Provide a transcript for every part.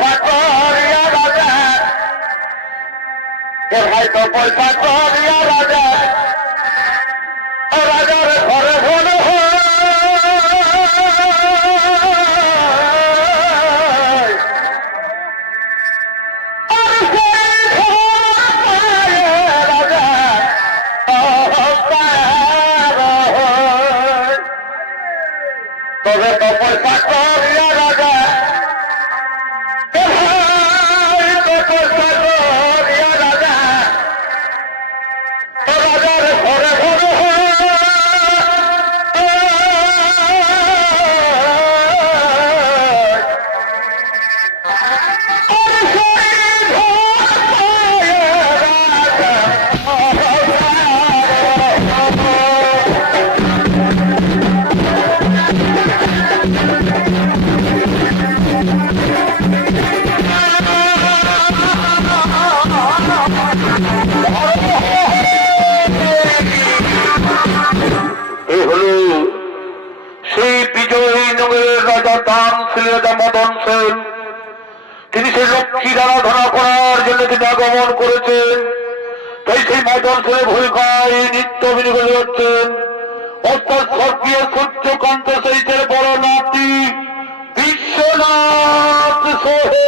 পয়সা করিয়া রাজা হয়তো পয়সা করিয়া রাজা রাজার ঘরে ঘরে তবে তো পয়সা করিয়া রাজা পয়সা করিয়া রাজা রাজার ঘরে ঘরে মদন সেন তিনি সেই লক্ষ্মীর আরাধনা করার জন্য তিনি আগমন করেছেন। তাই সেই মদন সেনের ভূমিকায় নিত্য অভিনয় হচ্ছেন অর্থাৎ স্বর্গীয় সূর্যকান্ত সেইটের বড় নাতি বিশ্বনাথ সোহেল।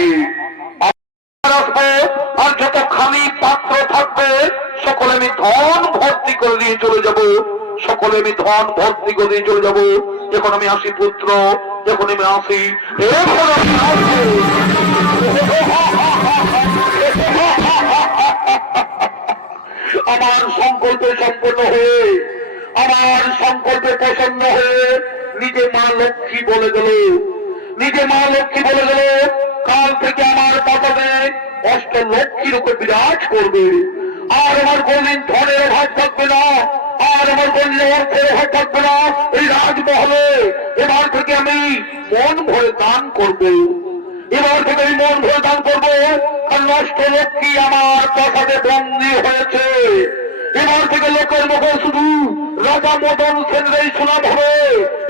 আসি, আসবো, আর যত খালি পাত্র থাকবে সকলে আমি ধন ভর্তি করে দিয়ে চলে যাব, সকলে আমি ধন ভর্তি করে দিয়ে চলে যাব। এখন আমি আসি পুত্র, এখন আমি আসি, এখন আমি আসি। আমার সংকল্পে সম্পন্ন হয়ে, আমার সংকল্পে প্রসন্ন হয়ে নিজে মা লক্ষ্মী বলে গেল, নিজে মা লক্ষ্মী বলে গেল, কাল থেকে আমার পাতাতে অষ্ট লক্ষ্মীর উপর বিরাজ করবে, আর আমার কোনদিন ধনের অভাব থাকবে না, আর আমার কোনদিন অর্থের অভাব থাকবে না। এই রাজমহলে এবার থেকে আমি মন ভরে দান করবো, এবার থেকে আমি মন ভরে দান করবো, কারণ অষ্ট লক্ষ্মী আমার প্রাসাদে বন্দী হয়েছে। এবার থেকে লোকের মুখে শুধু রাজা মদন সেনের সুনাম হবে।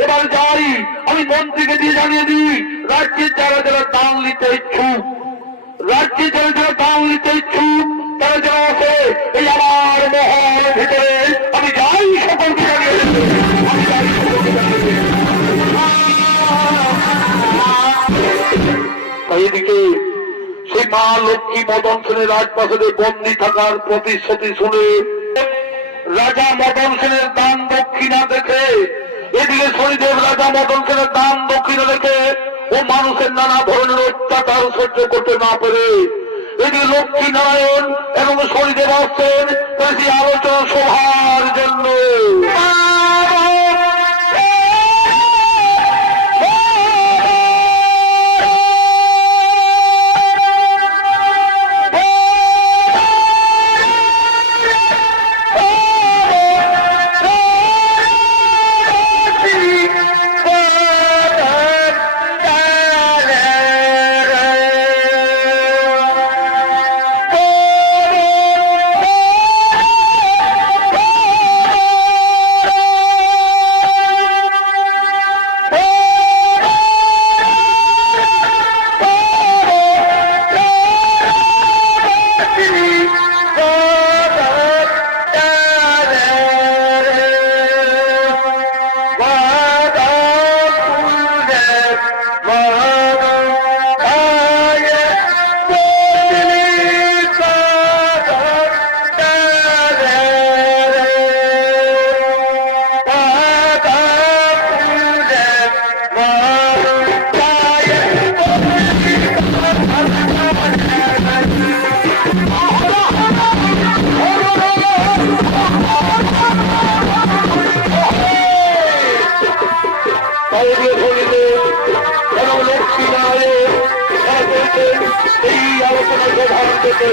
এবার যাই, আমি মন্ত্রীকে দিয়ে জানিয়ে দিই, রাজ্যের যারা যারা দান নিতে ইচ্ছুক, রাজ্যে যারা যারা দান নিতে ইচ্ছুক তারা যারা আছে এই আমার মহল ভিতরে, আমি যাই সকলকে জানিয়ে দেব, আমি যাই সকলকে জানিয়ে দেব। তাই এদিকে সেই মা লক্ষ্মী মদন সেনের রাজপ্রাসাদে বন্দী থাকার প্রতিশ্রুতি শুনে রাজা মদন সেনের দান দক্ষিণা দেখে, এদিকে শনিদেব রাজা মদন সেনের দান দক্ষিণা দেখে ও মানুষের নানা ধরনের অত্যাচার সহ্য করতে না পেরে এদিকে লক্ষ্মী নারায়ণ এবং শনিদেব আসছেন সেই আলোচনা সভার জন্য। এই আলোচনা প্রধান থেকে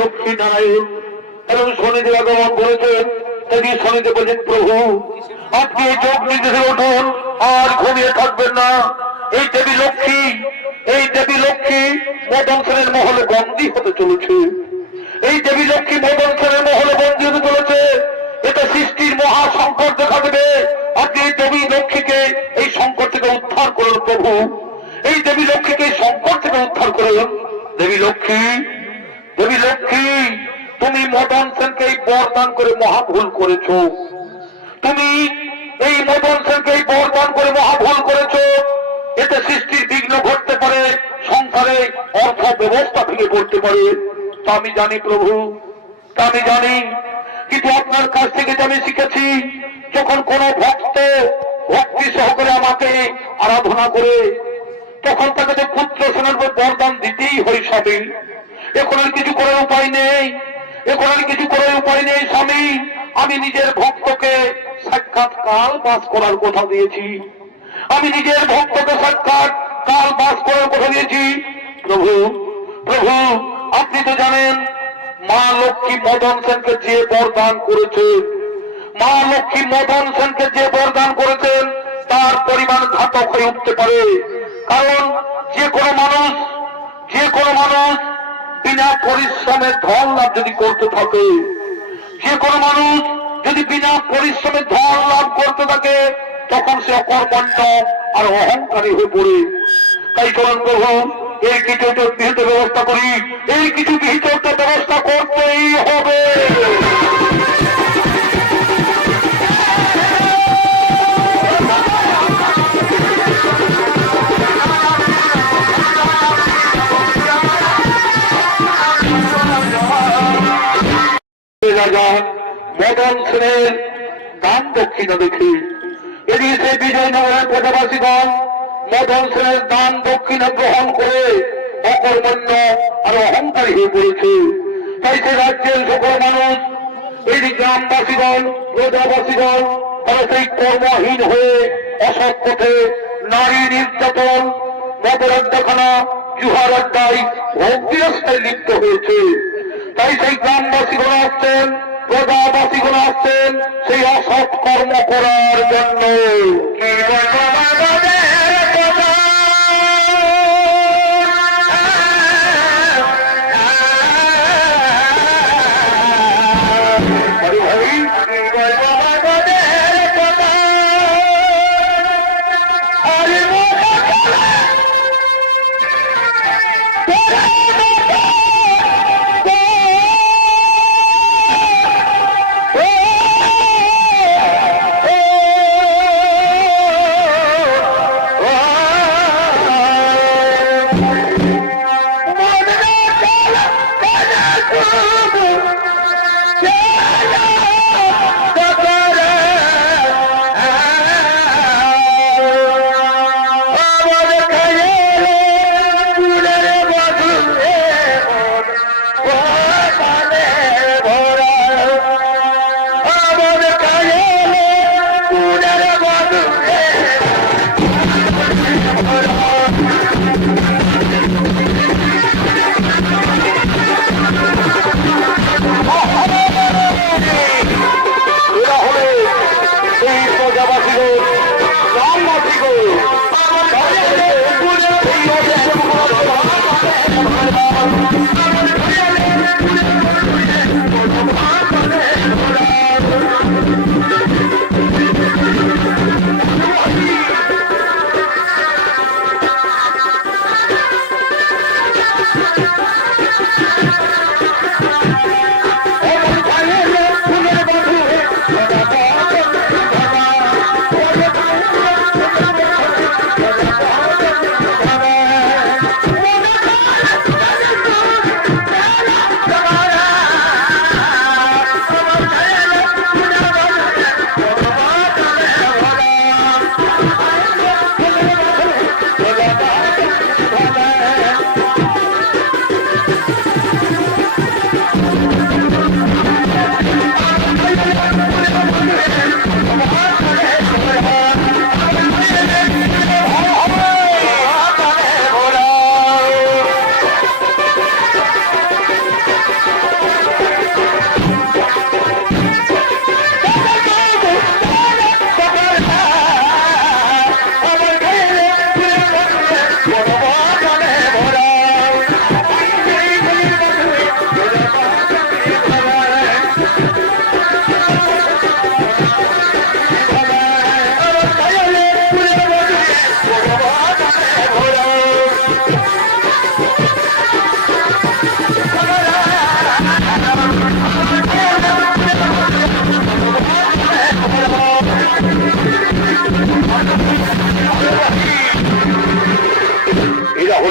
লক্ষ্মী নারায়ণ এবং শনিদেব আগমন করেছেন। তিনি শনিদেব বলেন, প্রভু আপনি চোখ নির্দেশে উঠুন, আর ঘুমিয়ে থাকবেন না। এই দেবী লক্ষ্মী মদন সেনের মহলে বন্দী হতে চলেছে, এই দেবী লক্ষ্মী মদন সেনের মহলে বন্দী হতে চলেছে। এটা সৃষ্টির মহা সংকট দেখা দেবে। আপনি এই দেবী লক্ষ্মীকে এই সংকট থেকে উদ্ধার করুন প্রভু। এই লক্ষ্মী, দেবী লক্ষ্মী, তুমি মদন সেনকে এই বরদান করে মহা ভুল করেছ। তুমি এই মদন সেনকে এই বরদান করে মহা ভুল করেছ। এতে সৃষ্টির বিঘ্ন ঘটতে পারে, সংসারে অর্থ ব্যবস্থা ভেঙে পড়তে পারে। তা আমি জানি প্রভু, তা আমি জানি। কিন্তু আপনার কাছ থেকে আমি শিখেছি, যখন কোন ভক্ত ভক্তি সহকারে আমাকে আরাধনা করে, তখন তাকে যে পুত্র সোনার বরদান দিতেই হয় স্বামী। এখন আর কিছু করার উপায় নেই, এখন আর কিছু করার উপায় নেই স্বামী। আমি নিজের ভক্তকে সাক্ষাৎ কাল বাস করার কথা দিয়েছি, আমি নিজের ভক্তকে সাক্ষাৎ কাল বাস করার কথা দিয়েছি। প্রভু, প্রভু, আপনি তো জানেন মা লক্ষ্মী মদন সেনকে যে বরদান করেছে, মা লক্ষ্মী মদন সেনকে যে বরদান করেছেন তার পরিমাণ ঘাতক হয়ে উঠতে পারে। কারণ যে কোনো মানুষ বিনা পরিশ্রমে ধন লাভ যদি করতে থাকে, যে কোনো মানুষ যদি বিনা পরিশ্রমে ধন লাভ করতে থাকে, তখন সে অকর্মণ্য আর অহংকারী হয়ে পড়ে। তাই চলুন প্রভু, এই কিছু বিহিত ব্যবস্থা করি, এই কিছু বিহিত ব্যবস্থা করতেই হবে। রাজা মদন সেনের দান দক্ষিণা দেখি, এদিকে সেই বিজয়নগরের প্রজাবাসীগণ মদন সেনের দান দক্ষিণা গ্রহণ করে অকর্মণ্য আর অহংকারী হয়ে পড়েছে। তাই সে রাজ্যের সকল মানুষ, এই গ্রামবাসীগণ প্রজাবাসীগণ তারা সেই কর্মহীন হয়ে অসৎ পথে নারী নির্যাতন, মদরাড্ডাখানা, জুহার আড্ডায় ভক্তিরস্তায় লিপ্ত হয়েছে। তাই সেই গ্রামবাসীগণ আসছেন, প্রজাবাসীগণ আসছেন সেই অসৎ কর্ম করার জন্য।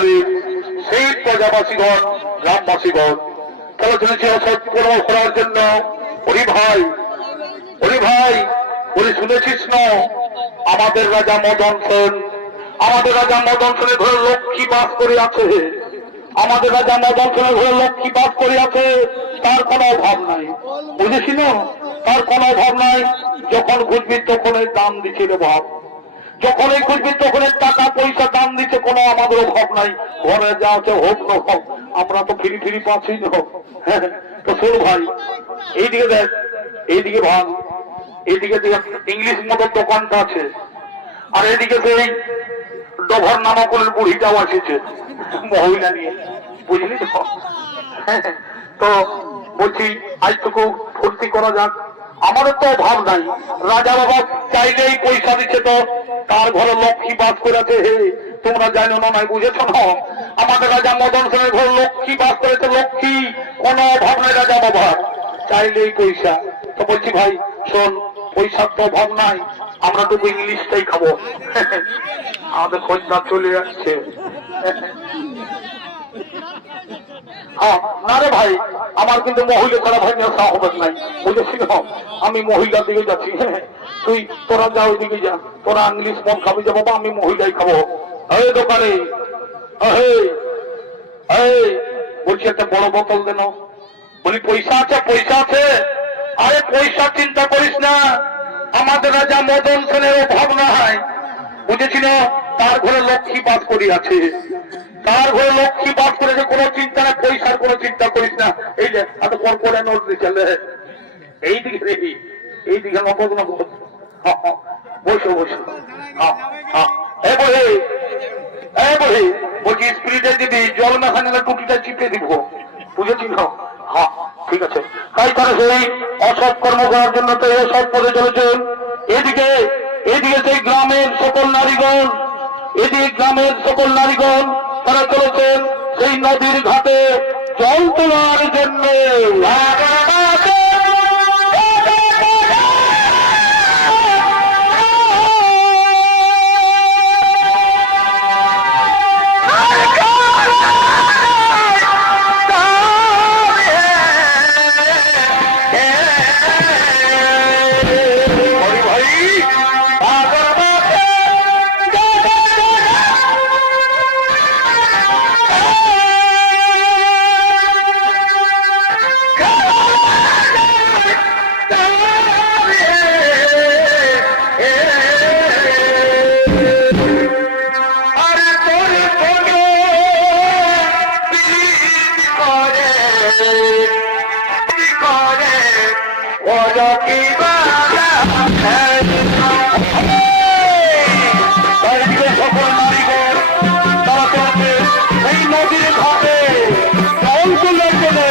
অত্যাচারের সেই প্রজাবাসীগণ গ্রামবাসীগণ তারা চলেছে অসৎ কর্ম করার জন্য। ওরে ভাই, ওরে ভাই, ওরে শুনেছিস না আমাদের রাজা মদন সেন, আমাদের রাজা মদন সেনের ঘরে লক্ষ্মী বাস করে আছে, আমাদের রাজা মদন সেনের ঘরে লক্ষ্মী বাস করে আছে, তার কোনো অভাব নাই, বুঝেছি না, তার কোনো অভাব নাই। যখন খুঁজবি তখনই দাম দিচ্ছে রে বাপ, যখনই খুঁজবি তখনই টাকা পয়সা দাম দিচ্ছে, কোনো আমাদের অভাব নাই। ঘরে যা আছে হোক না হোক, আমরা তো ফিরি ফিরি পাচ্ছি না। তো শোন ভাই, এইদিকে দেখ, এইদিকে ভাগ, এইদিকে ইংলিশ মতো দোকানটা আছে, আর এদিকে সেই ডভার নামাকুলের বুড়িটাও আসছে মহিলা নিয়ে, বুঝলি তো। তো বলছি আজটুকু ফুর্তি করা যাক, আমাদের তো অভাব নাই। রাজা বাবা চাইলেই পয়সা দিচ্ছে, তো তার ঘরে লক্ষ্মী বাস করেছে। হে তোমরা জানো না, নাই বুঝেছ না, আমাদের রাজা মদন সেনের ঘরে লক্ষ্মী বাস করেছে, লক্ষ্মী, কোনো অভাব নাই রাজা বাবার, চাইলেই পয়সা। তো বলছি ভাই শোন, পয়সার তো অভাব নাই, আমরা তো ইংলিশটাই খাবো। আমাদের খোঁজদার চলে আসছে। হ্যাঁ না রে ভাই, আমার কিন্তু মহিলা ছাড়া ভাই নেশা হবে নাই, বুঝেছি না, আমি মহিলার দিকে যাচ্ছি। তুই তোরা যা ওই দিকে যা, তোরা ইংলিশ মদ খাবি যা বাবা, আমি মহিলাই খাবো। এই দোকানে বলছি একটা বড় বোতল দেন। বলি পয়সা আছে, পয়সা আছে। আরে পয়সা চিন্তা করিস না, আমাদের রাজা মদন সেনের অভাব না হয়, বুঝেছি না, তার ঘরে লক্ষ্মী বাস করি আছে, তার ঘরে লক্ষ্মী বাস করেছে, কোনো চিন্তা না, পয়সার কোনো চিন্তা করিস না। এই যে এত পর করে নোট চলে এইদিকে রে, এইদিকে নগদ নগদ। বসো বসো, বলছি স্পিরিটের দিদি জল মেখানে টুটিটা চিপে দিব, বুঝেছি না। হ্যাঁ ঠিক আছে, তাই তারা সেই অসৎ কর্ম করার জন্য তো এই সৎ পথে চলেছেন। এদিকে এদিকে সেই গ্রামের সকল নারীগণ, এদিকে গ্রামের সকল নারীগণ তারা চলেছেন সেই নদীর ঘাটে জল তোলার জন্য। সকল নারীগণ তারা চলছে এই নদীর ঘাটে জল তুলে চলে।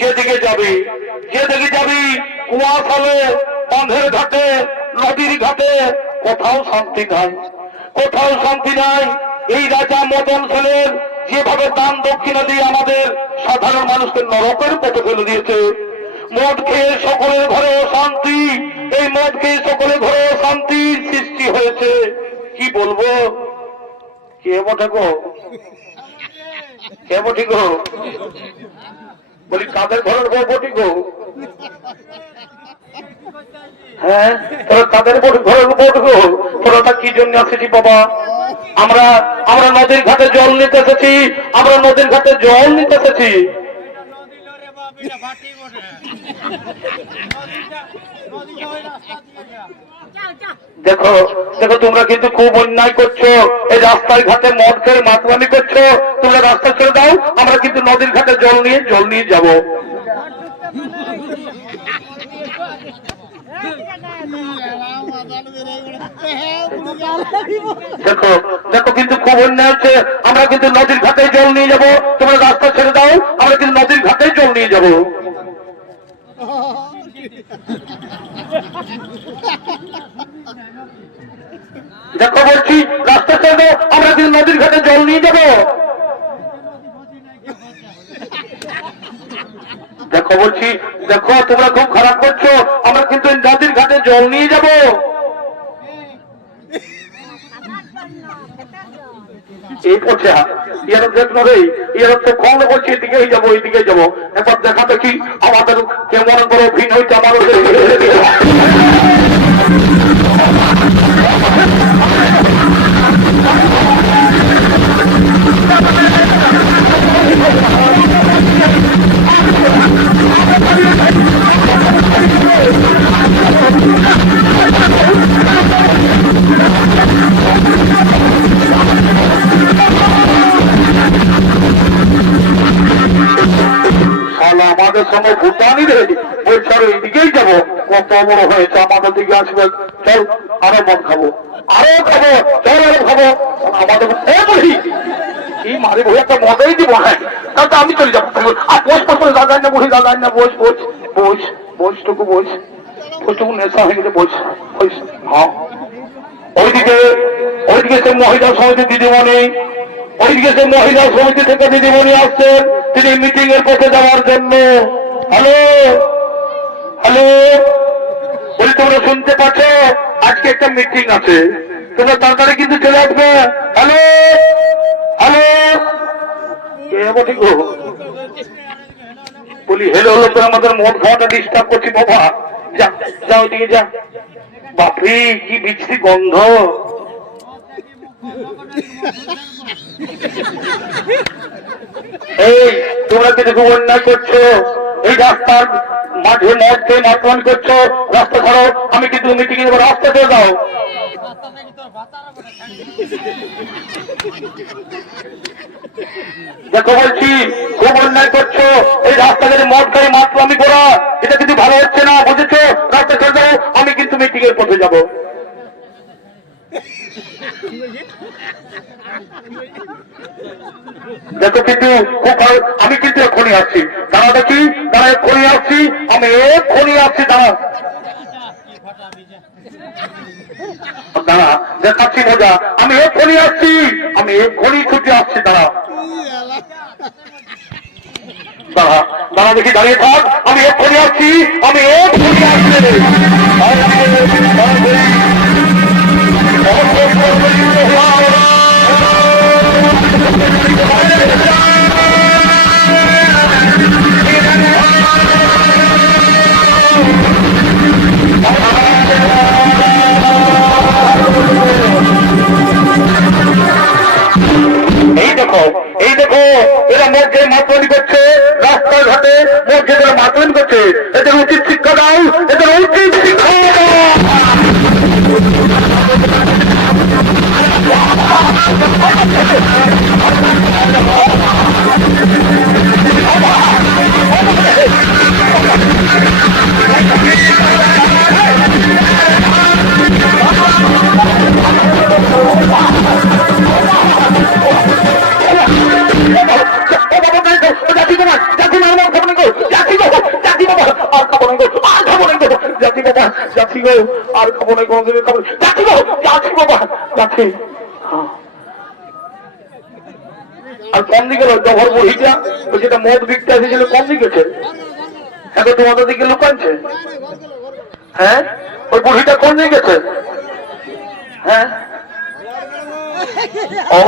যেদিকে যাবি কুয়াশালে বন্ধের ঘাটে নদীর ঘাটে কোথাও শান্তি নাই। এই রাজা মদন সেনের যেভাবে দান দক্ষিণা দিয়ে আমাদের সাধারণ মানুষকে নরকের পথে ফেলে দিয়েছে। মদ খেয়ে সকলের ঘরে শান্তি, এই মদ খেয়ে সকলের ঘরে শান্তির সৃষ্টি হয়েছে। কি বলবো, কে বটে গো, কে বটি গো, বলি কাদের ঘরের বউ বটি গো? হ্যাঁ, তোরা কাদের ঘরের বউ গো? তোরা তা কি জন্য আসেছি বাবা? আমরা নদীর ঘাটে জল নিতে এসেছি, দেখো দেখো, তোমরা কিন্তু খুব অন্যায় করছো। এই রাস্তার ঘাটে মদ খেয়ে মাতলামি করছো। তোমরা রাস্তা ছেড়ে দাও, আমরা কিন্তু নদীর ঘাটে জল নিয়ে যাবো। দেখো দেখো, কিন্তু খুব অন্যায় হচ্ছে। আমরা কিন্তু নদীর ঘাটে জল নিয়ে যাবো, তোমরা রাস্তা ছেড়ে দাও, আমরা কিন্তু নদীর ঘাটে জল নিয়ে যাবো। দেখো বলছি, রাস্তা ছেড়ে দাও, আমরা কিন্তু নদীর ঘাটে জল নিয়ে যাবো। দেখো বলছি, দেখো তোমরা খুব খারাপ করছো, আমরা কিন্তু নদীর ঘাটে জল নিয়ে যাবো। এই করছে ইয়ার দেখলো রে, ইয়ার তো কম বলছে এদিকেই যাবো একবার দেখা দেখি আমাদের কেমন বড় ভিন হইতে আমার আমাদের সঙ্গে ভুটানি রে বলছে আরো এইদিকেই যাবো, কত বড় হয়েছে আমাদের দিকে আসবে, চল আরো মদ খাবো, চল আরো খাবো আমাদের বলি কি মারি বই একটা মজাই দিব। হ্যাঁ তাহলে আমি চলে যাবো। আর বস দাদাই না বসটুকু নেশা হয়ে গেছে, বস। হ্যাঁ, ওইদিকে সে মহিলা সমিতি দিদিমণি, থেকে দিদিমণি আসছেন, তিনি মিটিং এর পথে যাওয়ার জন্য। হ্যালো বলি, তোমরা শুনতে পাচ্ছ? আজকে একটা মিটিং আছে, তোমরা তাড়াতাড়ি কিন্তু চলে আসবে। হ্যালো বলি, হেলো হলো তো আমাদের মদ খাওয়াটা ডিস্টার্ব করছি বাবা। যা ওইদিকে যা। বাপরে কি বিচ্ছিরি গন্ধ। এই তোমরা কিন্তু খুব অন্যায় করছো। এই মাঠে মধ্যে মাতমান করছো, রাস্তা ছাড়ো। আমি কিন্তু মিটিং এ রাস্তা চলে যাও। দেখো বলছি, খুব অন্যায় করছো। এই রাস্তাঘাটে মদ খাই মাতলামি করা, এটা কিন্তু ভালো হচ্ছে না, বুঝেছো? রাস্তা চলে যাও, আমি কিন্তু মিটিং এর পথে যাবো। দেখো কিন্তু আমি কিন্তু এক্ষুনি আসছি, দাঁড়া দেখি, দাঁড়া এক্ষুনি আসছি, আমি এক্ষুনি আসছি, দাঁড়া দাঁড়া, দেখাচ্ছি মজা, আমি এক্ষুনি আসছি, আমি এক্ষুনি ছুটে আসছি, দাঁড়া দাঁড়া দাঁড়া দেখি, দাঁড়িয়ে থাক, আমি এক্ষুনি আসছি, আমি এক্ষুনি আসছি। এই দেখো এরা মধ্যে মাতলামি করছে, রাস্তাঘাটে মধ্যে এরা মাতলামি করছে। এদের উচিত শিক্ষা দাও, এদের উচিত শিক্ষা দাও। আর খাবো না কোনদিন খাবো, যাচ্ছি গো, যাচ্ছি বাবা, যাচ্ছি। আর কোন দিকে জহর বহিটা ওই যেটা মদ বিকতে এসেছিল কোন দিকে এখন তোমাদের দিকে লুকাচ্ছে? হ্যাঁ, ওই বুড়িটা কোন দিকে গেছে? হ্যাঁ, ও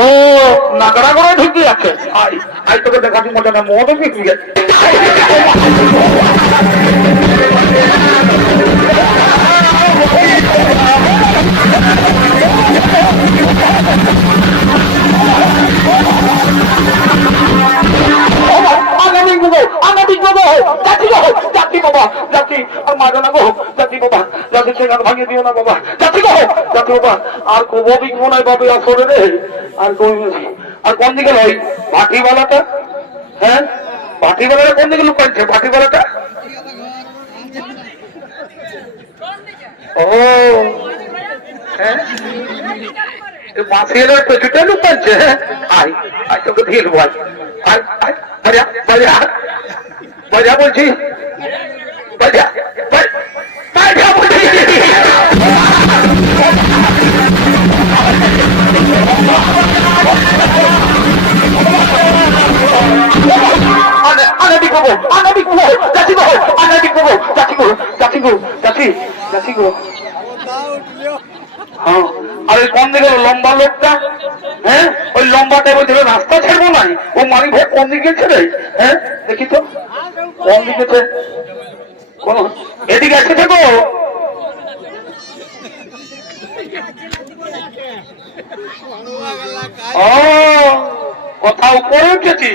নাগড়া করে ঢুকে আছে। আই আই তোকে দেখাচ্ছি মজা না, মদও বিক্রি গেছে। ভাঙিয়ে দিও না বাবা, যাচ্ছি গো, যাচ্ছি বাবা। আর কবো বিকবো নাই বাবা আসলে রে, আর কবি। আর কোন দিকে নয় ভাটিওয়ালাটা? হ্যাঁ, ভাটিওয়ালাটা কোন দিকে লুকাচ্ছে? ভাটিওয়ালাটা ও হ্যাঁ, মাসির পেছুটা লুকাচ্ছে। আই আই তোকে দিয়ে ভাই, আয় আয় বাজা বাজা বাজা বলছি, বাজা বাজা বলছি। আর ওই কোন দিকে লম্বা লোকটা? হ্যাঁ, ওই লম্বাটা বলছিল রাস্তা ছেড়বো নাই, ও মানি ভাই কোন দিকে গেছে রে? হ্যাঁ দেখি তো কোন দিকে, কোন এদিকে আছে গো। ও কথা উপরে উঠেছি,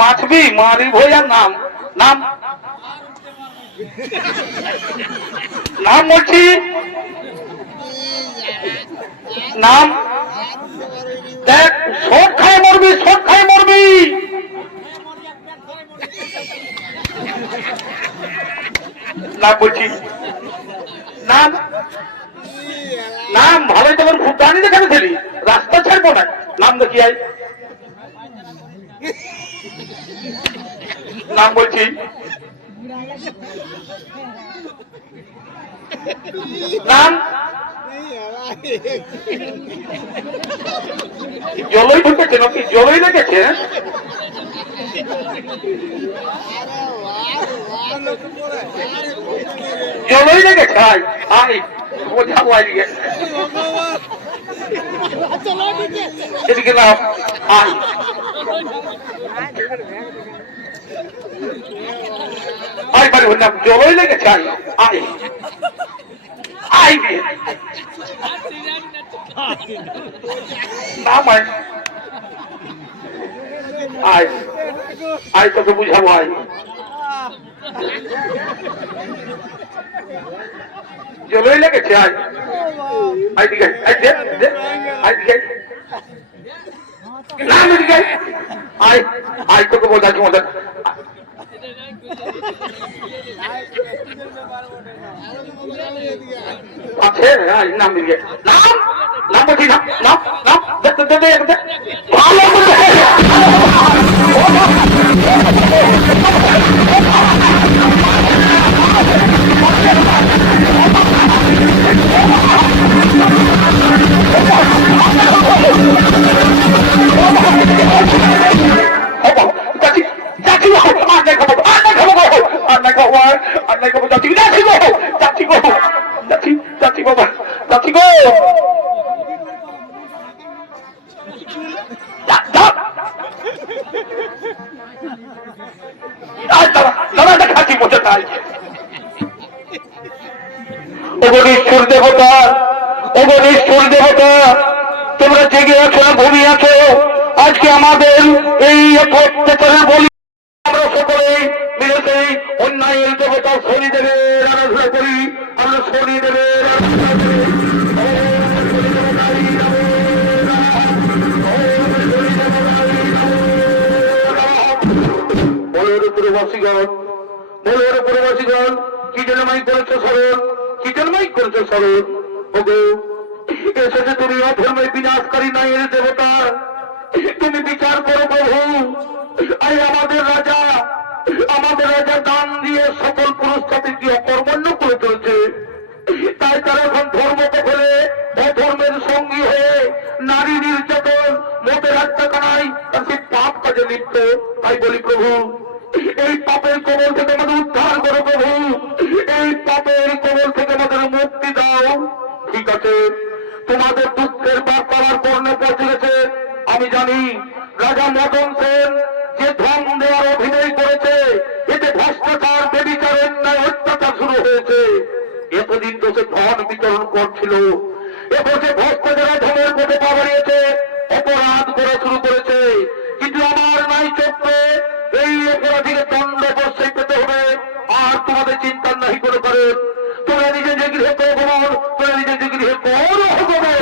বাঁচবি মারি ভইয়ার নাম, নাম নাম বলছি, নাম দেখ, শোট খাই মরবি, শোট খাই মরবি। নাম বলছি, নাম নাম ভালোই তখন ফুটানি দেখানে ছিলি, রাস্তা ছাড়বো না, নাম দেখি আই, নাম বলছি, নাম জলই ঢুকেছে নাকি, জলই লেগেছে? জলই লেগেছে, আয় আয় বোঝাবো আজকে, এদিকে নাম, আয় আয় বাড়ি নাম, জলই লেগেছে, আয় আয় আয় নাম, আয় আয় আয় তোকে বুঝাবো, আয় জলই লেগেছে। আয় আয় দিকে আয় দে দে আয় দিকে না দিকে আয় আয় তোকে বলছি মদন আছে নাম দিকে নাম নাম বলছি নাম নাম নাম দেখতে দে দে ভালো অগণেশ্বর দেবতা অগণেশ্বর দেবতা তোমরা জেগে আছো না ঘুমিয়ে আছো? আজকে আমাদের এই অত্যাচারের বলি আমরা সকলেই মিলে সেই অন্যায়ের দেবতা শনিদেবের আরাধনা করি। আমরা শনিদেবের আরাধনা করি। পুরবাসীগণ বলোর পুরবাসীগণ কি জন্য মাইক করেছ স্মরণ? কি জন্য মাইক করেছ স্মরণ? ওগো এসেছে তুমি অধর্মের বিনাশকারী নায়ের দেবতা, তুমি বিচার করো প্রভু। আরে আমাদের রাজা দান দিয়ে সকল পুরুষ জাতিকে অকর্মণ্য করে চলছে। তাই তারা এখন ধর্মকে ফেলে অধর্মের সঙ্গী হয়ে নারী নির্যাতন মতের আড্ডা কানায় আর সেই পাপ কাজে লিপ্ত। তাই বলি প্রভু এই পাপের কবল থেকে আমাদের উদ্ধার করো প্রভু। এই পাপের কবল থেকে আমাদের মুক্তি দাও। ঠিক আছে, তোমাদের দুঃখের বার্তা আমার কর্ণে পৌঁছে গেছে। আমি জানি রাজা মদন সেন যে ধন দেওয়ার অভিনয় করেছে, এতে ভ্রষ্টাচার বেবিচার অন্যায় অত্যাচার শুরু হয়েছে। এতদিন তো সে ধন বিতরণ করছিল, এবার সে ভ্রষ্টাচারা ধনের পথে পা বাড়িয়েছে, অপরাধ করা শুরু করেছে। কিন্তু আমার নাই চক্রে এই অপরাধীকে দণ্ড অবশ্যই পেতে হবে। আর তোমাদের চিন্তার নাহি করে পারে, তোমরা নিজে যে গৃহে করো, তোমরা নিজে যে গৃহে করো হবে।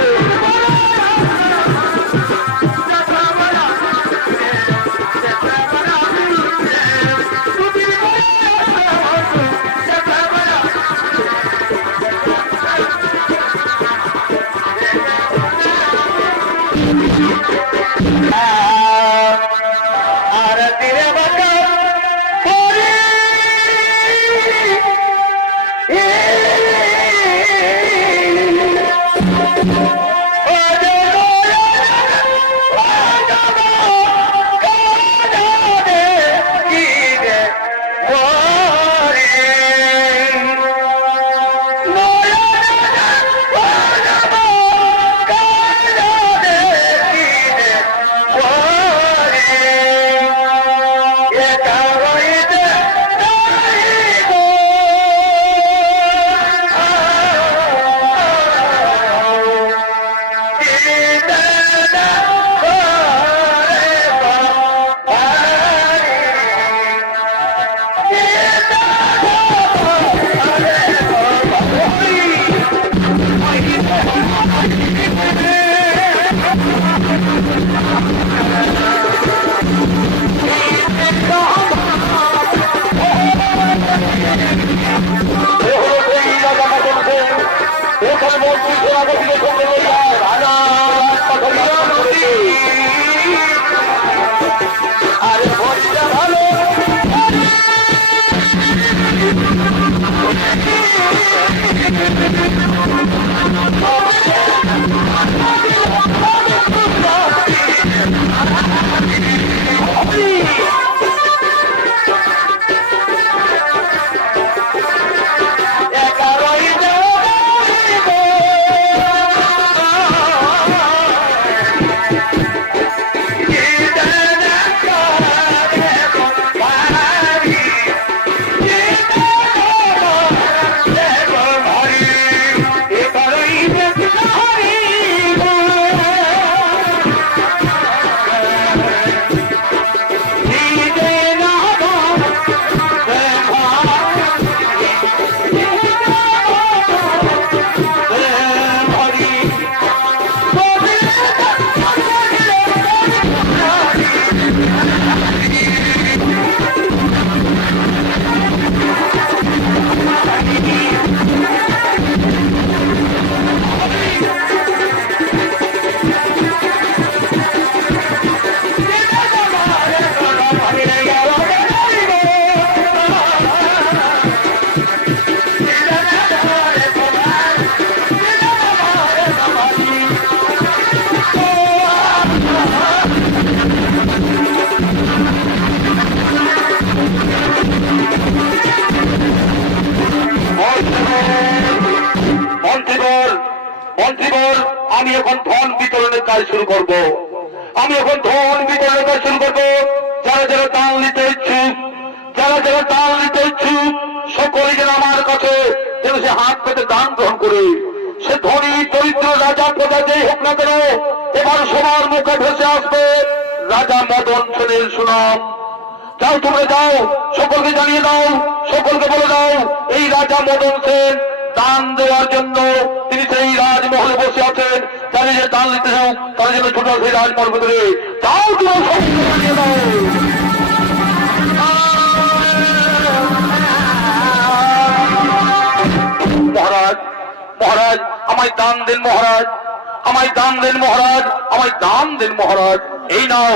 মন্ত্রীবর মন্ত্রীবর আমি এখন ধন বিতরণের কাজ শুরু করব। আমি এখন ধন বিতরণের কাজ শুরু করব। যারা যারা দান নিতে ইচ্ছুক, যারা যারা দান নিতে ইচ্ছুক, সকলে যেন আমার কাছে যেন সে হাত পেতে দান গ্রহণ করে। সে ধনী দরিদ্র রাজা প্রজা যেই হোক না কেন, এবার সবার মুখে ভেসে আসবে রাজা মদন সেনের সুনাম। যাও তোমরা যাও, সকলকে জানিয়ে দাও, সকলকে বলে দাও এই রাজা মদন সেন দান দেওয়ার জন্য তিনি সেই রাজমহলে বসে আছেন। তারা যে দান নিতে চাও তারা যেন ছোট সেই রাজমহল ভিতরে যাও, তোমরা সকলকে জানিয়ে দাও। মহারাজ মহারাজ আমায় দান দেন মহারাজ, আমায় দান দেন মহারাজ, আমায় দান দেন মহারাজ। এই নাও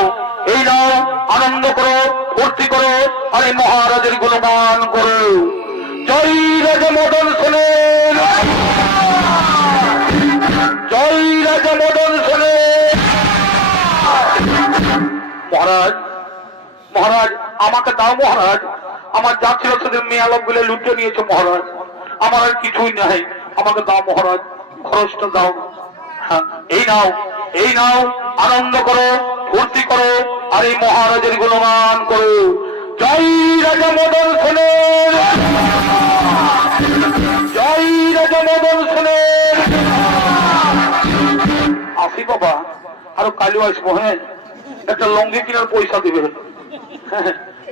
এই নাও, আনন্দ করো, ফুর্তি করো, আর এই মহারাজের গুণগান করো। জয় রাজা মদন সেনের, জয় রাজা মদন সেনের। মহারাজ মহারাজ আমাকে দাও মহারাজ, আমার যা ছিল সেদিন মেয়া লোকগুলো লুটে নিয়েছে মহারাজ, আমার আর কিছুই নাই, আমাকে দাও মহারাজ, খরচটা দাও। হ্যাঁ এই নাও এই নাও, আনন্দ করো, ফুর্তি করো, আর এই মহারাজের গুণগান করো। জয় রাজা মদন সেনের, জয় রাজা মদন সেনের। আসি বাবা, আরো কালু আসবো। হ্যাঁ একটা লঙ্গি কেনার পয়সা দিবে,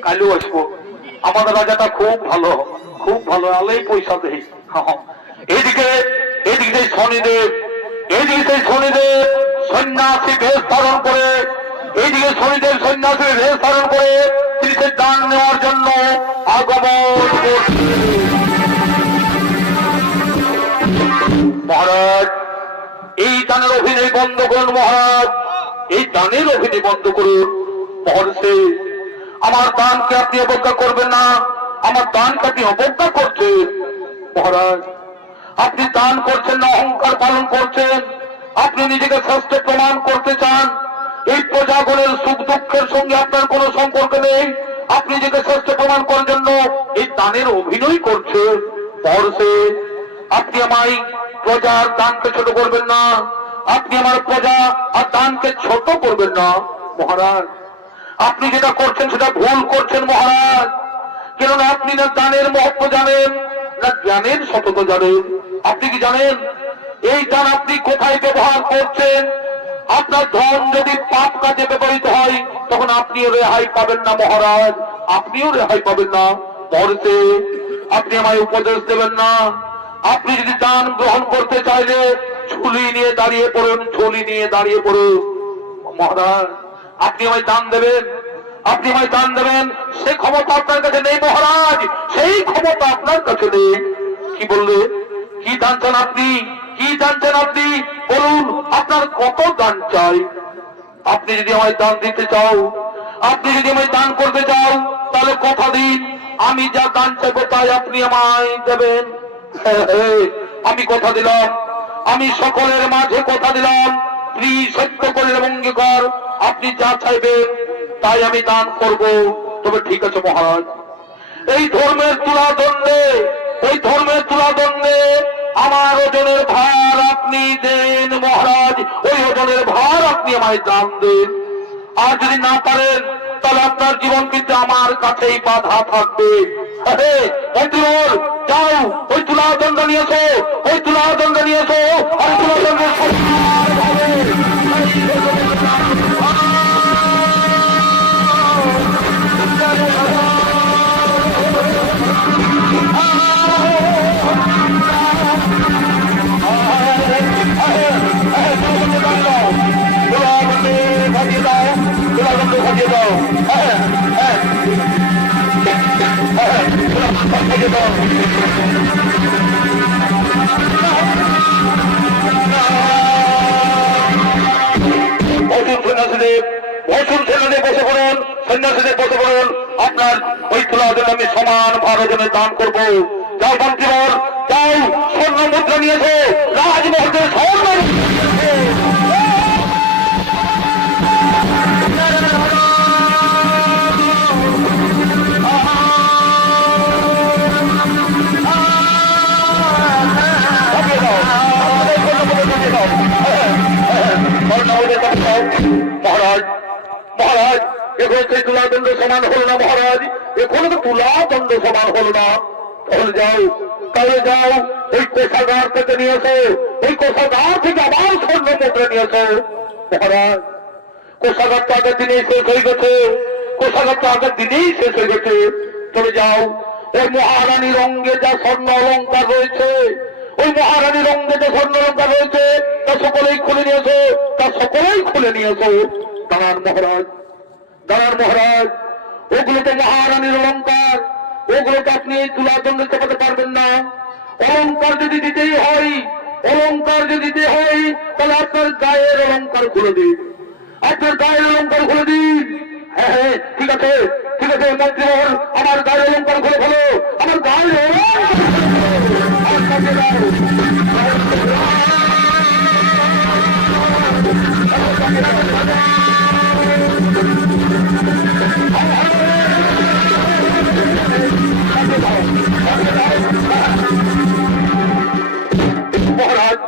কালু আসবো। আমাদের রাজাটা খুব ভালো, খুব ভালো, আলেই পয়সা দেয়। এইদিকে এইদিকে শনিদেব, এইদিকে সেই শনিদেব সন্ন্যাসী বেশ ধারণ করে, এইদিকে শনিদেব সন্ন্যাসী বেশ ধারণ করে তিনি সে দান নেওয়ার জন্য আগমন করছেন। মহারাজ এই দানের অভিনয় বন্ধ করুন মহারাজ, এই দানের অভিনয় বন্ধ করুন। মহর্ষি আমার দানকে আপনি অবজ্ঞা করবেন না, আমার দানকে আপনি অবজ্ঞা করছেন। মহারাজ আপনি দান করছেন না, অহংকার পালন করছেন। আপনি নিজেকে শ্রেষ্ঠ প্রমাণ করতে চান। এই প্রজাগণের সুখ দুঃখের সঙ্গে আপনার কোনো সম্পর্ক নেই। আপনি নিজেকে শ্রেষ্ঠ প্রমাণ করার জন্য এই দানের অভিনয় করছেন। মহর্ষি আপনি আমায় প্রজার দানকে ছোট করবেন না, আপনি আমার প্রজা আর দানকে ছোট করবেন না। মহারাজ আপনি যেটা করছেন সেটা ভুল করছেন মহারাজ, কেননা আপনি না দানের মহত্ব জানেন না জ্ঞানের সততা জানেন। আপনি কি জানেন এই দান আপনি কোথায় ব্যবহার করছেন? আপনার ধন যদি পাপ কাজে ব্যবহৃত হয় তখন আপনিও রেহাই পাবেন না মহারাজ, আপনিও রেহাই পাবেন না। মহর্ষি আপনি আমায় উপদেশ দেবেন না। আপনি যদি দান গ্রহণ করতে চাইলে ঝুলি নিয়ে দাঁড়িয়ে পড়ুন, ঝুলি নিয়ে দাঁড়িয়ে পড়ুন। মহারাজ আপনি আমায় দান দেবেন, আপনি আমায় দান দেবেন, সেই ক্ষমতা আপনার কাছে নেই মহারাজ, সেই ক্ষমতা আপনার কাছে নেই। কি বললে? কি দান চান আপনি? কি দান চান আপনি? বলুন আপনার কত দান চাই? আপনি যদি আমায় দান দিতে চাও, আপনি যদি আমায় দান করতে চাও, তাহলে কথা দিন আমি যা দান চাইবো তাই আপনি আমায় দেবেন। আমি কথা দিলাম, আমি সকলের মাঝে কথা দিলাম, স্ত্রী সত্য করে অঙ্গীকার, আপনি যা চাইবেন তাই আমি দান করব। তবে ঠিক আছে মহারাজ, এই ধর্মের তুলাদণ্ডে, ওই ধর্মের তুলাদণ্ডে আমার ওজনের ভার আপনি দেন মহারাজ, ওই ওজনের ভার আপনি আমায় দান দেন। আর যদি না পারেন তাহলে আপনার জীবন কিন্তু আমার কাছেই বাধা থাকবে। মন্ত্রীবর যাও, ওই তুলাদণ্ড নিয়ে এসো, ওই তুলাদণ্ড নিয়ে এসো, আর তুলাদণ্ডের সন্ন্যাসীদের বসে পড়ুন, আপনার ওই তুলাদণ্ড আমি সমান ভারজনে দান করবো। যাও মন্ত্রীবর যাও, স্বর্ণ মুদ্রা নিয়েছে, রাজমহলের স্বর্ণ এখন সেই তুলাদণ্ড সমান হলো না মহারাজ, এখনো তো তুলাদণ্ড সমান হলো না। তাহলে যাও ওই কোষাগার থেকে নিয়ে এসো, ওই কোষাগার থেকে আবার স্বর্ণ মুদ্রা নিয়ে এসো। মহারাজ কোষাগার তো আগের দিনেই শেষ হয়ে গেছে, কোষাগার তো আগের দিনেই শেষ হয়ে গেছে। চলে যাও ওই মহারানীর অঙ্গে যা স্বর্ণ অলঙ্কার রয়েছে, ওই মহারানীর অঙ্গে যে স্বর্ণ অলঙ্কার রয়েছে তা সকলেই খুলে নিয়েছো, তা সকলেই খুলে নিয়েছো। দাঁড়ান মহারাজ, দাঁড়ান মহারাজ, ওগুলো তো মহারানীর অলঙ্কার, ওগুলো তো আপনি এই তুলাদণ্ড চাপাতে পারবেন না। অলঙ্কার যদি দিতেই হয়, অলঙ্কার যদি দিতে হয় তাহলে আপনার গায়ের অলঙ্কার খুলে দিন, আপনার গায়ের অলঙ্কার খুলে দিন। হ্যাঁ হ্যাঁ ঠিক আছে, ঠিক আছে মন্ত্রীমহল, আমার গায়ের অলঙ্কার খুলে ফেলো, আমার গায়ের মহারাজ,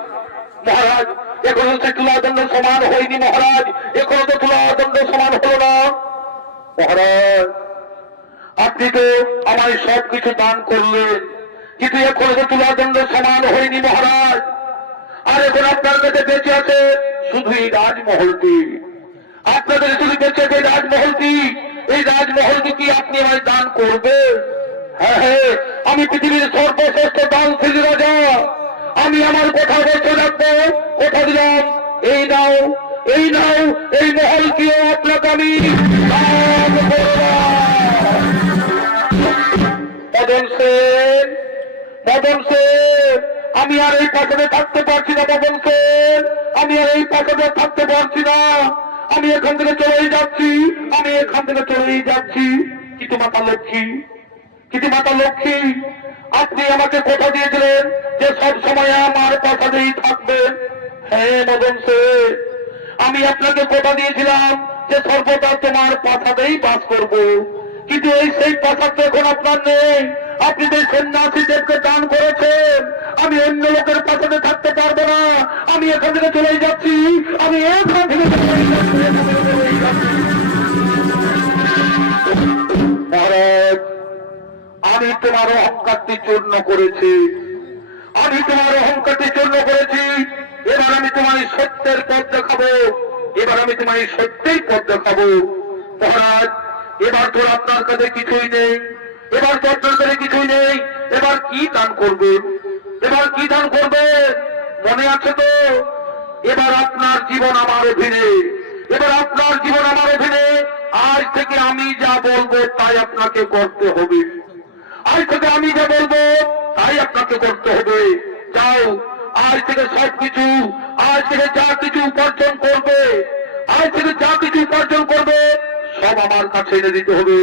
মহারাজ এখনো তো তুলাদণ্ড সমান হয়নি মহারাজ, এখনো তো তুলাদণ্ড সমান হলো না। মহারাজ আপনি তো আমায় সবকিছু দান করলেন, কিন্তু এখনো তো তুলাদণ্ড সমান হয়নি মহারাজ। আর এখন আপনার কাছে বেঁচে আছে শুধু এই রাজমহলটি, আপনাদের শুধু বেঁচে আছে রাজমহলটি। এই রাজমহলটি কি আপনি আমায় দান করবেন? হ্যাঁ হ্যাঁ, আমি পৃথিবীর সর্বশ্রেষ্ঠ দানশীল রাজা, আমি আমার কথা বলতে রাখবো, কথা দিলাম। এই নাও, এই নাও, এই মহলটিও আপনাকে আমি দান করলাম। মদন সেন, মদন সেন, আমি আর এই প্রাসাদে থাকতে পারছি না মদন সেন, আমি আর এই প্রাসাদে থাকতে পারছি না, আমি এখান থেকে চলেই যাচ্ছি, আমি এখান থেকে চলেই যাচ্ছি। কিন্তু মাতা লক্ষ্মী, কিন্তু মাতা লক্ষ্মী, আপনি আমাকে কথা দিয়েছিলেন যে সব সময় আমার প্রাসাদেই থাকবেন। হ্যাঁ মদন সেন, আমি আপনাকে কথা দিয়েছিলাম যে সর্বদা তোমার প্রাসাদেই বাস করব, কিন্তু এই সেই প্রাসাদ তো এখন আপনার নেই। আপনি যে সন্ন্যাসীদেরকে দান করেছেন, আমি অন্য লোকের প্রাসাদে থাকতে পারবো না, আমি এখান থেকে চলেই যাচ্ছি, আমি এখান থেকে চলেই যাচ্ছি। মহারাজ আমি তোমার অহংকারটি চূর্ণ করেছি, আমি তোমার অহংকারটি চূর্ণ করেছি, এবার আমি তোমার সত্যের পথ দেখাবো, এবার আমি তোমার সত্যেই পথ দেখাবো। মহারাজ এবার তো আপনার কাছে কিছুই নেই, এবার তো আপনার কাছে কিছুই নেই, এবার কি দান করবে, এবার কি দান করবে মনে আছে তো? এবার আপনার জীবন আমার অধীনে, এবার আপনার জীবন আমার অধীনে। আজ থেকে আমি যা বলবো তাই আপনাকে করতে হবে, আজ থেকে আমি যা বলবো তাই আপনাকে করতে হবে। যাও আজ থেকে সবকিছু, আজ থেকে যা কিছু উপার্জন করবে, আজ থেকে যা কিছু উপার্জন করবে সব আমার কাছে এনে দিতে হবে।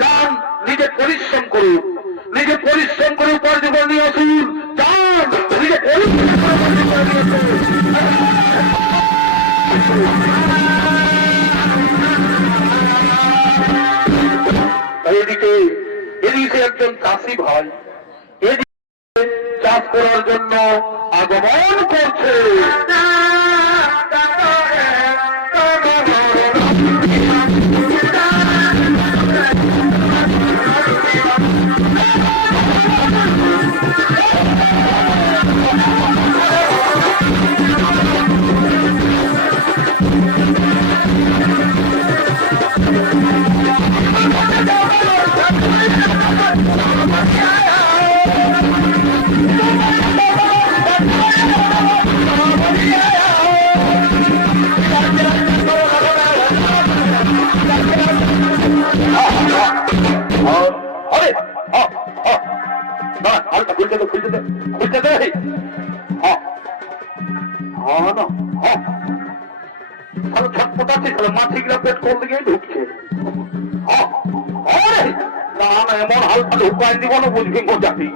যান নিজে পরিশ্রম করুন, নিজে পরিশ্রম করে উপার্জন করে নিয়ে আসুন, যান নিজে পরিশ্রম করে উপার্জন করে নিয়ে আসুন। এদিকে এদিকে একজন চাষি ভাই এদিকে চাষ করার জন্য আগমন করছে। মাছিগুলো পেট কোন দিকে ঢুকছে, না না এমন হালকা ঢুকাই দিব না, বুঝবি মজাটি।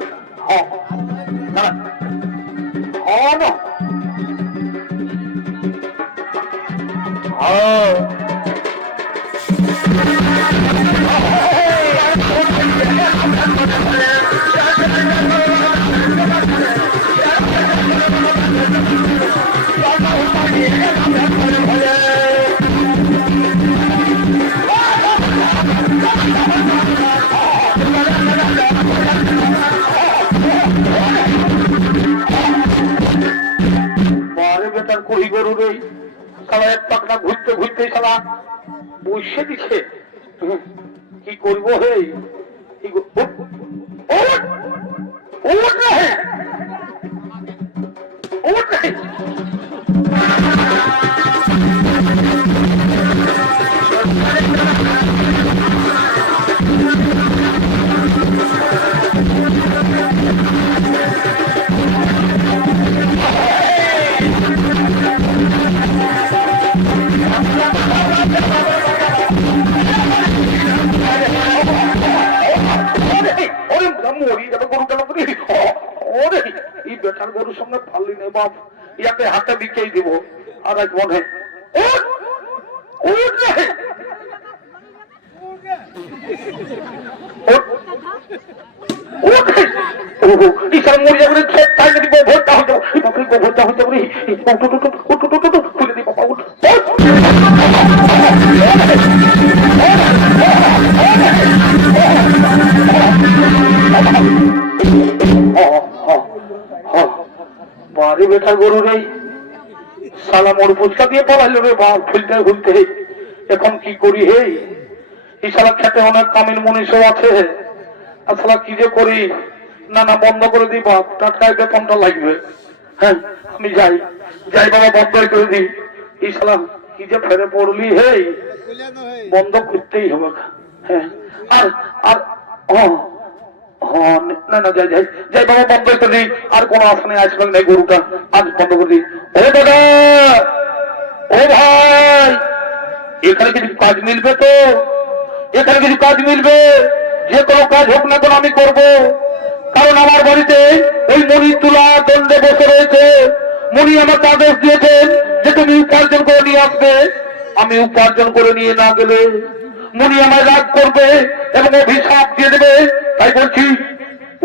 শালা বসে দিছে। কি করবো হে? গরুর সঙ্গে পারলি নেই বাপ, ইয়াকে হাতে বিকেই দিব। আর এক মনে খুলে দিব বাড়ি বেটার গরু নেই, সালা মোর ফুচকা দিয়ে পালাইল রে বাপ, খুলতে খুলতে। এখন কি করি হে? এই শালা খেতে অনেক কামিন মনীষও আছে, আসলে কি যে করি। না না বন্ধ করে দিই বাপ, টাটকায় বেতনটা লাগবে। হ্যাঁ আমি যাই যাই বাবা, বন্ধ করে দিই। এই শালা কি যে ফেরে পড়লি হে, বন্ধ করতেই হবে। হ্যাঁ আর আর না না যাই যাই যাই বাবা, বন্ধ করে দিই। আর কোন আসনে আসবে না, গরুটা আজ বন্ধ করে দিই। ও দাদা, ও ভাই, এখানে কিছু কাজ মিলবে তো? এখানে কিছু কাজ মিলবে? যে কোনো কাজ হোক না কেন আমি করব, কারণ আমার বাড়িতে ওই মণি তুলা দণ্ডে বসে রয়েছে। মণি আমাকে আদেশ দিয়েছেন যে তুমি উপার্জন করে নিয়ে আসবে। আমি উপার্জন করে নিয়ে না গেলে মণি আমায় রাগ করবে এবং অভিশাপ দিয়ে দেবে। তাই বলছি,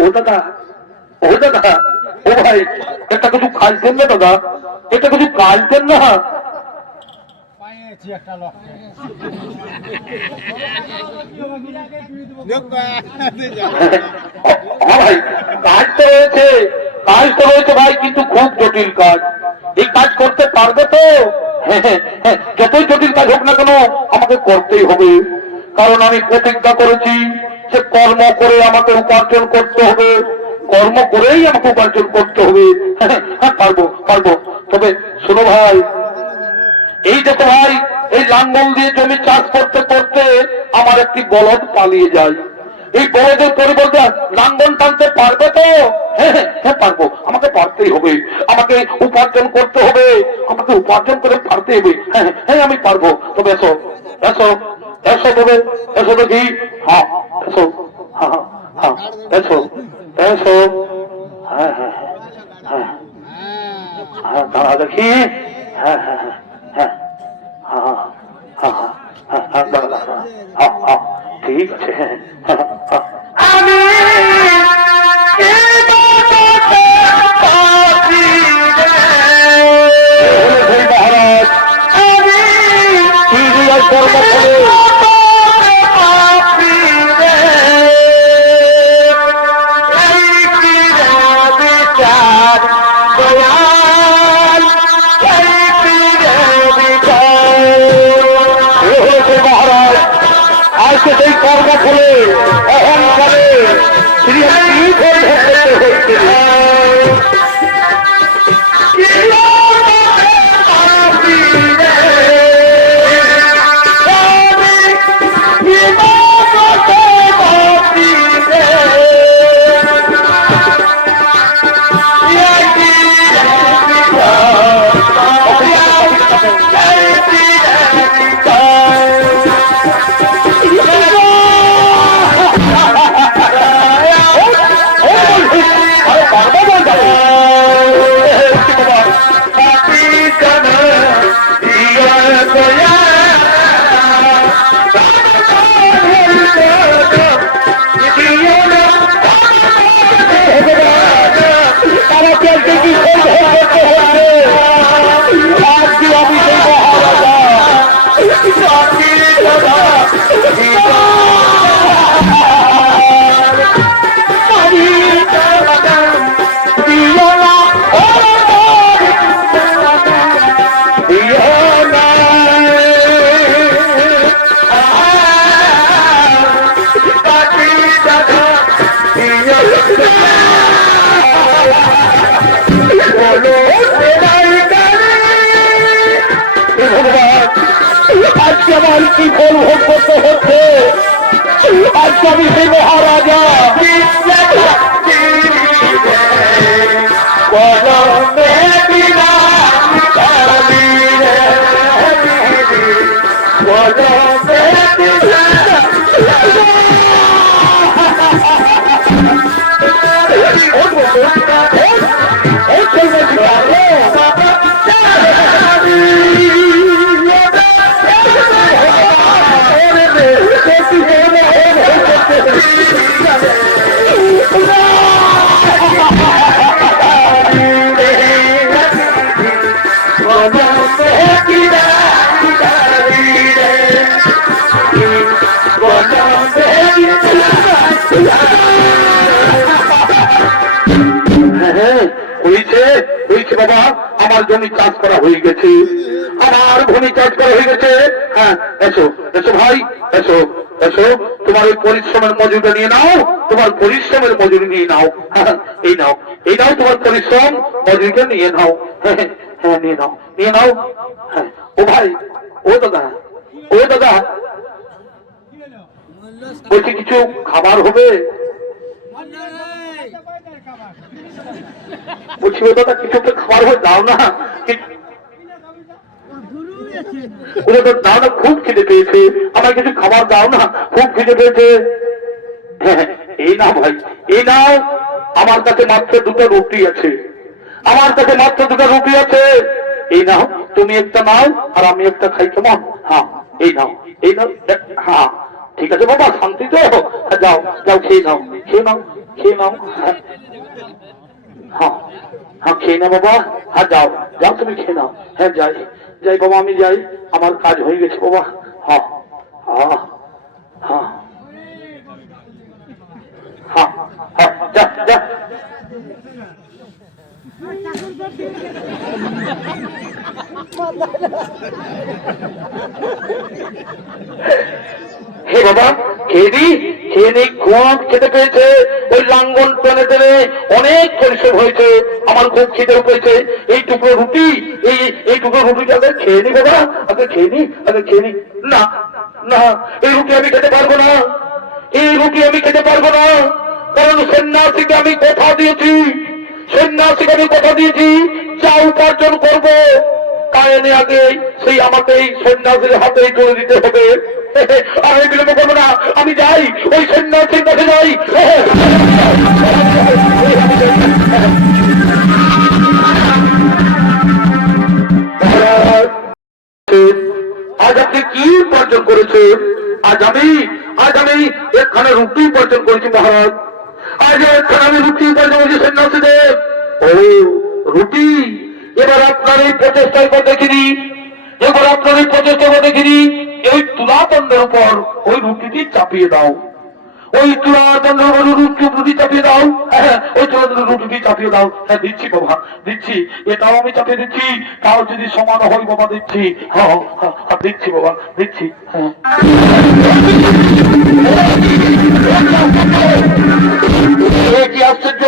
ও দাদা, ও দাদা, ও ভাই, এটা কিছু কাজ দেন না দাদা, এটা কিছু কাজ দেন না। ভাই কাজ তো রয়েছে, কাজ তো রয়েছে ভাই, কিন্তু খুব জটিল কাজ। এই কাজ করতে পারবে তো? যতই জটিল কাজ হোক না কেন আমাকে করতেই হবে, কারণ আমি প্রতিজ্ঞা করেছি যে কর্ম করে আমাকে উপার্জন করতে হবে, কর্ম করেই আমাকে উপার্জন করতে হবে। হ্যাঁ পারবো পারবো। তবে শোনো ভাই, এই দেখো ভাই, এই লাঙ্গল দিয়ে জমি চাষ করতে করতে আমার একটি বলদ পালিয়ে যায়। এই বলদের পরিবর্তে লাঙ্গল টানতে পারবে তো? হ্যাঁ হ্যাঁ পারবো, আমাকে পারতেই হবে, আমাকে উপার্জন করতে হবে, আমাকে উপার্জন করে পারতে হবে। হ্যাঁ হ্যাঁ আমি পারবো। তবে এসো এসো এসো তবে, এসো দেখি। হ্যাঁ এসো, হ্যাঁ হ্যাঁ এসো এসো। হ্যাঁ হ্যাঁ হ্যাঁ হ্যাঁ দাঁড়া দেখি। হ্যাঁ হ্যাঁ হ্যাঁ হ্যাঁ হ্যাঁ হ্যাঁ হ্যাঁ দাঁড়া, হ্যাঁ হ্যাঁ ঠিক আছে। আমি মহারাজ, আমি কর্ম করে আজকে সেই কর্ম ফলে অহংকারে আমার কি ফল ভোগ করতে হচ্ছে। আজকে আমি সেই মহারাজা বাবা, আমার জমি চাষ করা হয়ে গেছে, আমার ভূমি চাষ করা হয়ে গেছে। হ্যাঁ, এসো এসো ভাই, এসো এসো, তোমার ওই পরিশ্রমের মজুরিটা নিয়ে নাও, তোমার পরিশ্রমের মজুরি নিয়ে নাও। এই নাও, এই নাও তোমার পরিশ্রম মজুরিটা নিয়ে নাও। হ্যাঁ হ্যাঁ, নিয়ে নাও, নিয়ে নাও। হ্যাঁ, ও ভাই, ও দাদা, ও দাদা, বলছি কিছু খাবার হবে? বলছি ও দাদা, কিছু তো খাবার হবে, দাও না, দাও না, খুব খিদে পেয়েছে, আমার কিছু খাবার দাও না, খুব খিদে পেয়েছে। এই নাও ভাই, এই নাও, আমার কাছে মাত্র দুটো রুটি আছে, আমার কাছে মাত্র দুটো রুটি আছে, এই নাও, তুমি একটা নাও আর আমি একটা খাই, কেমন? হ্যাঁ, এই নাও, এই নাও। হ্যাঁ ঠিক আছে বাবা, শান্তি তো, যাও যাও, খেয়ে নাও, খেয়ে নাও, খেয়ে নাও। হ্যাঁ হ্যাঁ, খেয়ে নাও বাবা, হ্যাঁ যাও যাও, তুমি খেয়ে নাও। হ্যাঁ যাই যাই বাবা, আমি যাই, আমার কাজ হয়ে গেছে বাবা। হ্যাঁ হ্যাঁ হ্যাঁ হ্যাঁ হ্যাঁ, যা যা। হে বাবা, খেয়ে দি, খেয়ে নি, খুব খেতে পেয়েছে, ওই লাঙ্গল টেনে টেনে অনেক পরিশ্রম হয়েছে, আমার খুব খিদে পেয়েছে, এই টুকরো রুটি, এই টুকরো রুটিটা আগে খেয়ে নি বাবা, আগে খেয়ে নি, আগে খেয়ে নি। না না, এই রুটি আমি খেতে পারবো না, এই রুটি আমি খেতে পারবো না, কারণ সন্ন্যাসীকে আমি কথা দিয়েছি, সন্ন্যাসীকে আমি কথা দিয়েছি, যা উপার্জন করবো কায়নে আগে সেই আমাকে এই সন্ন্যাসীর হাতে তুলে দিতে হবে। আমি বিলম্ব করবো না, আমি যাই, ওই সন্ন্যাসীর কাছে যাই। আজ আপনি কি উপার্জন করেছেন? আজ আমি এখানে রুটি উপার্জন করেছি মহারাজ, আজ এখানে আমি রুটি উপার্জন করেছি সন্ন্যাসীদের। ও রুটি, এবার আপনার এই প্রচেষ্টার পর দেখিনি, এবার আপনার এই প্রচেষ্টার পর দেখিনি, ওই তুলাদণ্ডের উপর ওই রুটিটি চাপিয়ে দাও, ওই তুলাদণ্ডের উপর রুটি চাপিয়ে দাও। হ্যাঁ, ওই তুলাদণ্ডের রুটিটি চাপিয়ে দাও। হ্যাঁ দিচ্ছি বাবা, দিচ্ছি, এটাও আমি চাপিয়ে দিচ্ছি, তাও যদি সমান হয় বাবা দিচ্ছি। হ্যাঁ হ্যাঁ, দিচ্ছি বাবা, দিচ্ছি। হ্যাঁ, কি আশ্চর্য,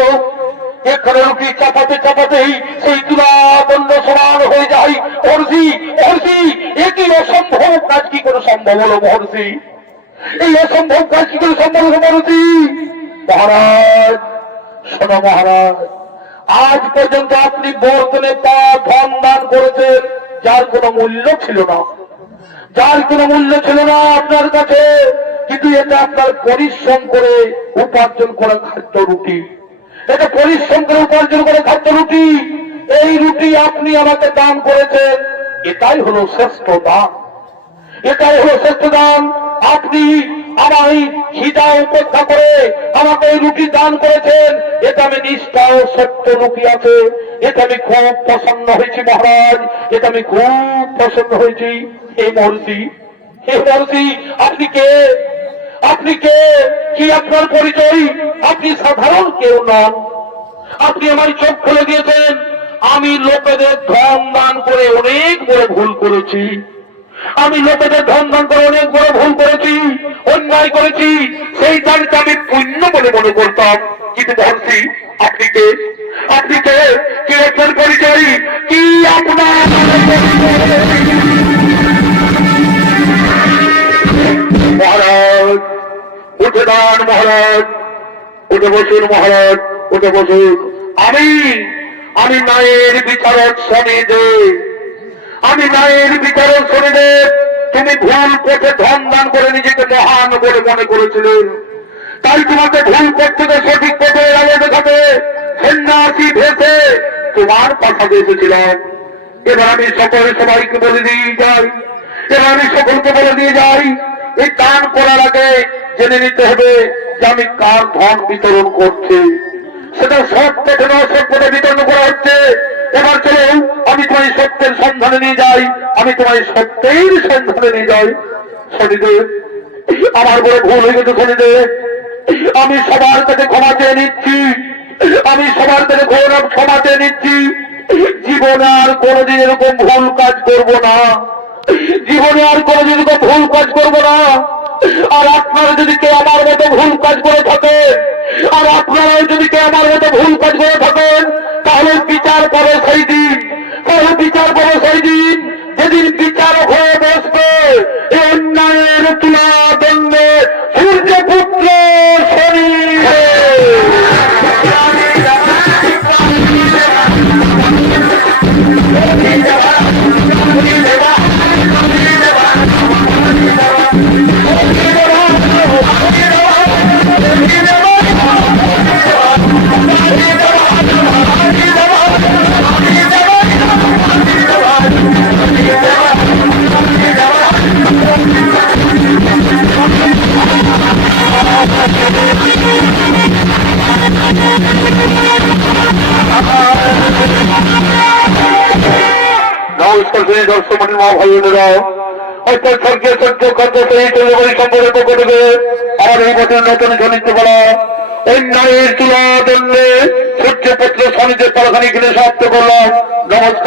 এখানে রুটি চাপাতে চাপাতেই সেই তুলাদণ্ড সমান হয়ে যায়। মহর্ষি, মহর্ষি, এ কি অসম্ভব কাজ, কি করে সম্ভব হলো মহর্ষি? এই অসম্ভব কাজ কি করে সম্ভব হলো মহর্ষি? মহারাজ শোনো মহারাজ, আজ পর্যন্ত আপনি বর্তনে তা ধন দান করেছেন যার কোনো মূল্য ছিল না, যার কোনো মূল্য ছিল না আপনার কাছে, কিন্তু এটা আপনার পরিশ্রম করে উপার্জন করা খাদ্য রুটি, এটা পরিশ্রম করে উপার্জন করে খাদ্য রুটি, এই রুটি আপনি আমাকে দান করেছেন, এটাই হলো শ্রেষ্ঠ দান, এটাই হলো শ্রেষ্ঠ দান। আপনি আমায় খিদা উপেক্ষা করে আমাকে এই রুটি দান করেছেন, এটা আমি নিষ্ঠা ও সত্য রুটি আছে, এটা আমি খুব প্রসন্ন হয়েছি মহারাজ, এটা আমি খুব প্রসন্ন হয়েছি। এই মহর্ষি, হে মহর্ষি, আপনি কে? আপনি কে? কি আপনার পরিচয়? আপনি সাধারণ কেউ নন, আপনি আমার চোখ খুলে দিয়েছেন। আমি লোকেদের ধন দান করে অনেক বড় ভুল করেছি, আমি লোকেদের ধন দান করে অনেক বড় ভুল করেছি, অন্যায় করেছি, সেই দানটা আমি পুণ্য বলে মনে করতাম। কিন্তু মহর্ষি, আপনি কে? আপনি কে? কি আপনার পরিচয়? কি আপনার মহারাজ, উঠে বসুন মহারাজ, উঠে বসুন। আমি ন্যায়ের বিচারক শনিদেব, আমি ন্যায়ের বিচারক শনিদেব। তুমি ভুল পথে ধন দান করে নিজেকে মহান বলে মনে করেছিলেন, তাই তোমাকে ভুল পথ থেকে সঠিক পথে আলো দেখাতে সন্ন্যাসী ভেসে তোমার পাশাতে এসেছিলাম। এবার আমি সবাইকে বলে দিয়ে যাই, এবার আমি সকলকে বলে দিয়ে যাই, এই দান করার আগে জেনে নিতে হবে যে আমি কার ধন বিতরণ করছি। সেটা সৎ পথে নয়, সৎ পথে বিতরণ করা হচ্ছে। এবার চলো আমি তোমার সত্যের সন্ধানে নিয়ে যাই, আমি তোমার সত্যের সন্ধানে নিয়ে যাই। শনিদেব, আমার বড় ভুল হয়ে গেছে শনিদেব, আমি সবার কাছে ক্ষমা চেয়ে নিচ্ছি, আমি সবার কাছে ক্ষমা চেয়ে নিচ্ছি। জীবনে আর কোনোদিন এরকম ভুল কাজ করব না, জীবনে আর কোনোদিন এরকম ভুল কাজ করব না। আর আপনারা যদি কেউ আমার মতো ভুল কাজ করে থাকেন, আর আপনারা যদি কেউ আমার মতো ভুল কাজ করে থাকেন, তাহলে বিচার করো সেই দিন, তাহলে বিচার করো সেই দিন যেদিন বিচার হয়ে বসবে এই অন্যায়ের তুলা দণ্ডে সূর্যপুত্র শনি। নমস্কার দর্শক মা ভাই বোনেরা, অর্থাৎ স্বর্গীয় সত্য খাদ্য সেই তৈরি সম্পর্কের পক্ষ থেকে আমার এই বছর নতুন ঝনিত বলা অন্যায়ের তুলা দণ্ডে সূর্যপুত্র স্বামীদের পালাখানি কিনে সমাপ্ত করলাম। নমস্কার।